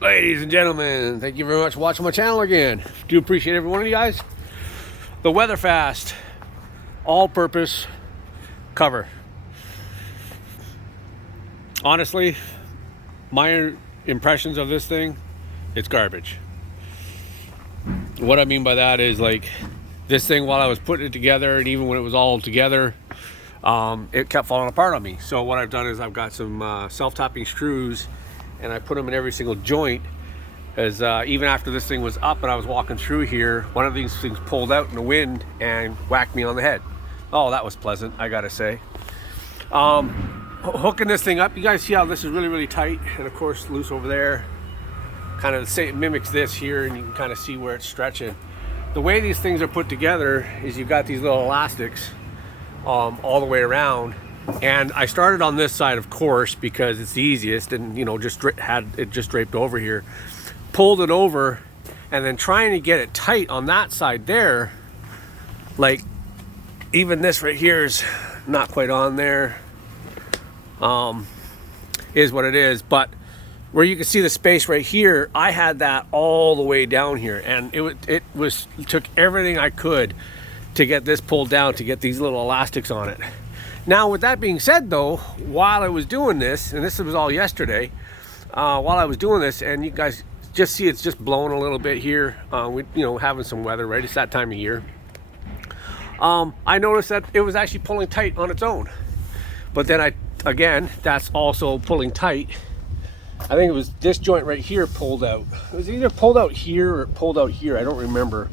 Ladies and gentlemen, thank you very much for watching my channel again. Do appreciate every one of you guys. The WeatherFast all-purpose cover. Honestly, my impressions of this thing, it's garbage. What I mean by that is, like, this thing, while I was putting it together, and even when it was all together, it kept falling apart on me. So what I've done is I've got some self-tapping screws, and I put them in every single joint, as even after this thing was up and I was walking through here, one of these things pulled out in the wind and whacked me on the head. Oh, that was pleasant, I gotta say. Hooking this thing up, you guys see how this is really tight, and of course loose over there. Kind of the same, mimics this here, and you can kind of see where it's stretching. The way these things are put together is you've got these little elastics all the way around. And I started on this side, of course, because it's the easiest, and you know, just had it just draped over here. Pulled it over, and then trying to get it tight on that side there, like even this right here is not quite on there, is what it is. But where you can see the space right here, I had that all the way down here, and it took everything I could to get this pulled down, to get these little elastics on it. Now, with that being said, though, while I was doing this, and this was all yesterday, while I was doing this, and you guys just see it's just blowing a little bit here, having some weather, right? It's that time of year. I noticed that it was actually pulling tight on its own. But then again, that's also pulling tight. I think it was this joint right here pulled out. It was either pulled out here or pulled out here. I don't remember.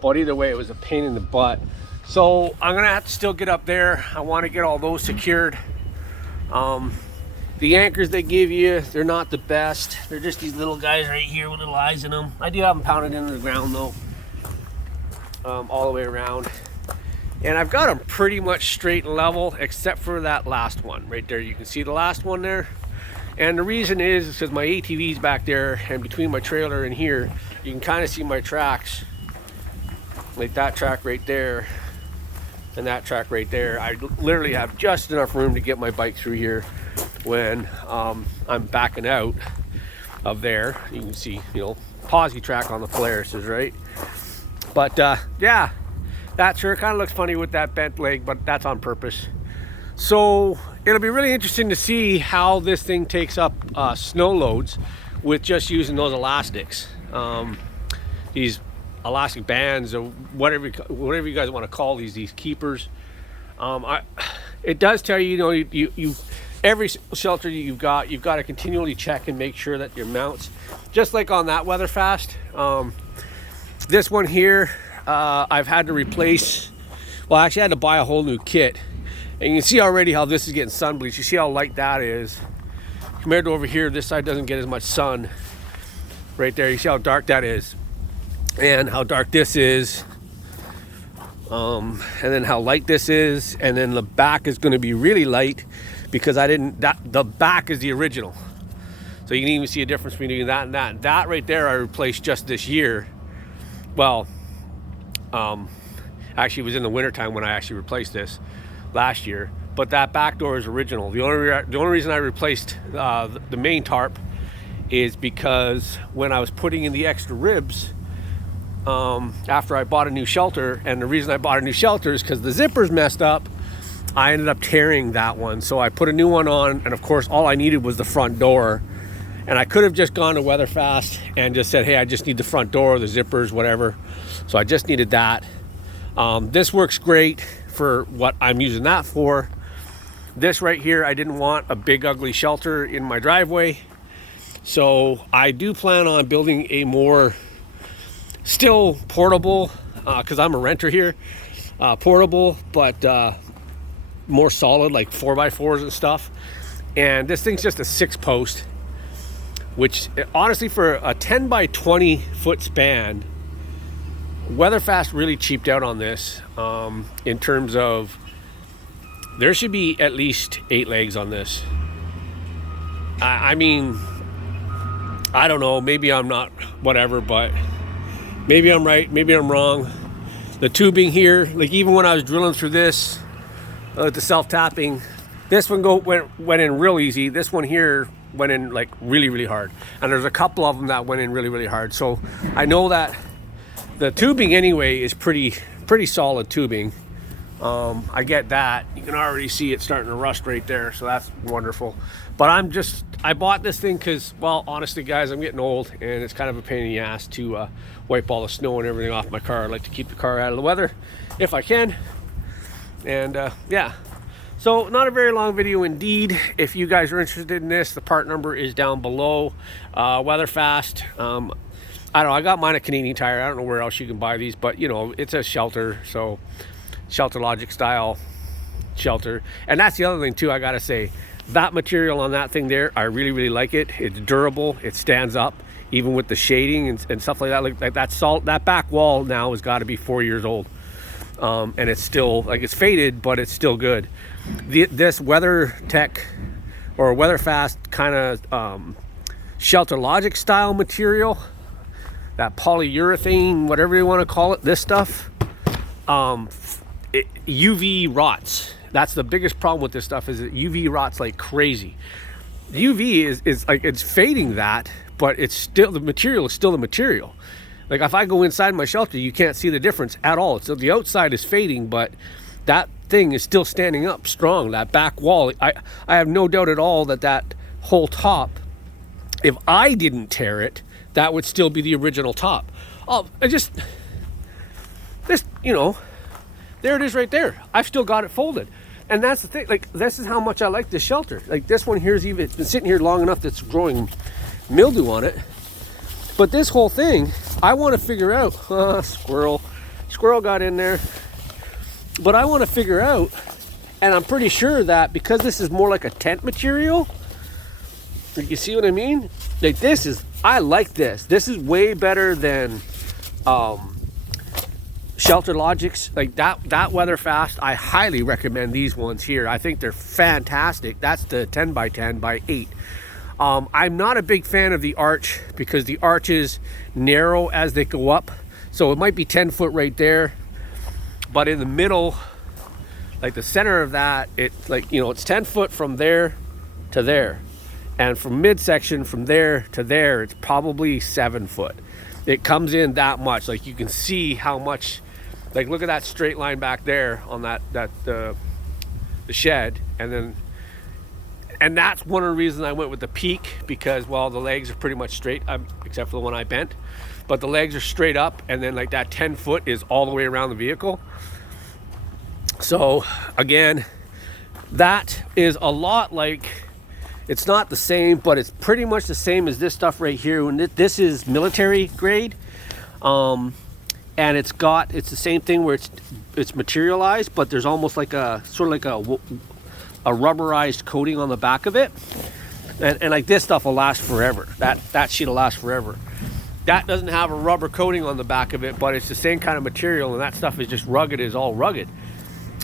But either way, it was a pain in the butt. So I'm gonna have to still get up there. I want to get all those secured. The anchors they give you, they're not the best. They're just these little guys right here with little eyes in them. I do have them pounded into the ground though, all the way around. And I've got them pretty much straight and level, except for that last one right there. You can see the last one there. And the reason is because my ATV's back there, and between my trailer and here, you can kind of see my tracks. Like that track right there and that track right there. I literally have just enough room to get my bike through here when I'm backing out of there. You can see, posi track on the Polaris's, right? But yeah, that sure kind of looks funny with that bent leg, but that's on purpose. So it'll be really interesting to see how this thing takes up snow loads with just using those elastics. These elastic bands, or whatever you guys want to call these keepers. It does tell you, you every shelter you've got to continually check and make sure that your mounts, just like on that WeatherFast. This one here, I've had to replace. Well, actually, I had to buy a whole new kit, and you can see already how this is getting sun bleached. You see how light that is compared to over here. This side doesn't get as much sun. Right there, you see how dark that is, and how dark this is, and then how light this is, and then the back is going to be really light because the back is the original. So you can even see a difference between that and that. That right there I replaced just this year. Well, actually it was in the winter time when I actually replaced this last year, but that back door is original. The only reason I replaced the main tarp is because when I was putting in the extra ribs, after I bought a new shelter, and the reason I bought a new shelter is because the zipper's messed up, I ended up tearing that one. So I put a new one on, and of course all I needed was the front door. And I could have just gone to WeatherFast and just said, hey, I just need the front door, the zippers, whatever. So I just needed that. This works great for what I'm using that for. This right here, I didn't want a big ugly shelter in my driveway. So I do plan on building a more still portable, because I'm a renter here, portable, but more solid, like 4x4s and stuff. And this thing's just a 6-post, which honestly, for a 10 by 20 foot span, WeatherFast really cheaped out on this, in terms of there should be at least 8 legs on this. I mean, I don't know, maybe I'm not, whatever, but maybe I'm right, maybe I'm wrong. The tubing here, like even when I was drilling through this, the self-tapping, this one went in real easy. This one here went in like really hard, and there's a couple of them that went in really hard. So I know that the tubing anyway is pretty solid tubing. I get that. You can already see it starting to rust right there, so that's wonderful. But I bought this thing because, well, honestly guys, I'm getting old and it's kind of a pain in the ass to wipe all the snow and everything off my car. I like to keep the car out of the weather if I can. And yeah, so not a very long video indeed. If you guys are interested in this, the part number is down below. WeatherFast. I don't know, I got mine at Canadian Tire. I don't know where else you can buy these, but you know, it's a shelter, so Shelter Logic style shelter. And that's the other thing too, I gotta say, that material on that thing there, I really like it. It's durable, it stands up even with the shading and stuff like that. Like that back wall now has got to be 4 years old, and it's still, like, it's faded, but it's still good. This WeatherTech or WeatherFast kind of Shelter Logic style material, that polyurethane, whatever you want to call it, this stuff, UV rots. That's the biggest problem with this stuff, is that UV rots like crazy. UV is like, it's fading that, but it's still, the material is still the material. Like if I go inside my shelter, you can't see the difference at all. So the outside is fading, but that thing is still standing up strong. That back wall, I have no doubt at all that whole top, if I didn't tear it, that would still be the original top. Oh, this, you know, there it is right there. I've still got it folded. And that's the thing, like, this is how much I like this shelter. Like this one here's even, it's been sitting here long enough that's growing mildew on it. But this whole thing, I want to figure out, squirrel got in there. But I want to figure out, and I'm pretty sure that because this is more like a tent material, you see what I mean? Like this is, I like this. This is way better than Shelter Logics. Like that WeatherFast, I highly recommend these ones here. I think they're fantastic. That's the 10 by 10 by 8. I'm not a big fan of the arch because the arches narrow as they go up. So it might be 10 foot right there, but in the middle, like the center of that, it's like, you know, it's 10 foot from there to there. And from midsection from there to there, it's probably 7 foot. It comes in that much. Like you can see how much, like look at that straight line back there on the shed. And that's one of the reasons I went with the peak, because, well, the legs are pretty much straight, except for the one I bent. But the legs are straight up, and then like that 10 foot is all the way around the vehicle. So again, that is a lot like, it's not the same, but it's pretty much the same as this stuff right here. And this is military grade, and it's the same thing where it's materialized, but there's almost like a sort of like a rubberized coating on the back of it, and like this stuff will last forever. That sheet will last forever. That doesn't have a rubber coating on the back of it, but it's the same kind of material, and that stuff is just rugged as all rugged.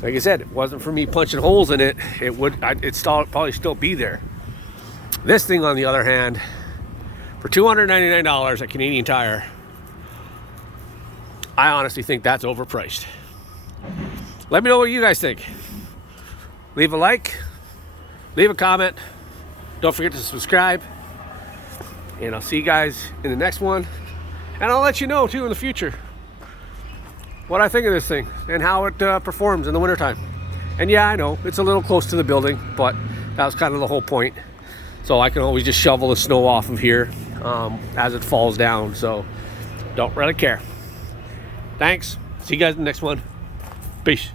Like I said, it wasn't for me punching holes in it, it'd probably still be there. This thing, on the other hand, for $299 at Canadian Tire, I honestly think that's overpriced. Let me know what you guys think. Leave a like, leave a comment, don't forget to subscribe, and I'll see you guys in the next one. And I'll let you know too in the future what I think of this thing and how it performs in the wintertime. And yeah, I know it's a little close to the building, but that was kind of the whole point. So I can always just shovel the snow off of here as it falls down, so don't really care. Thanks, see you guys in the next one. Peace.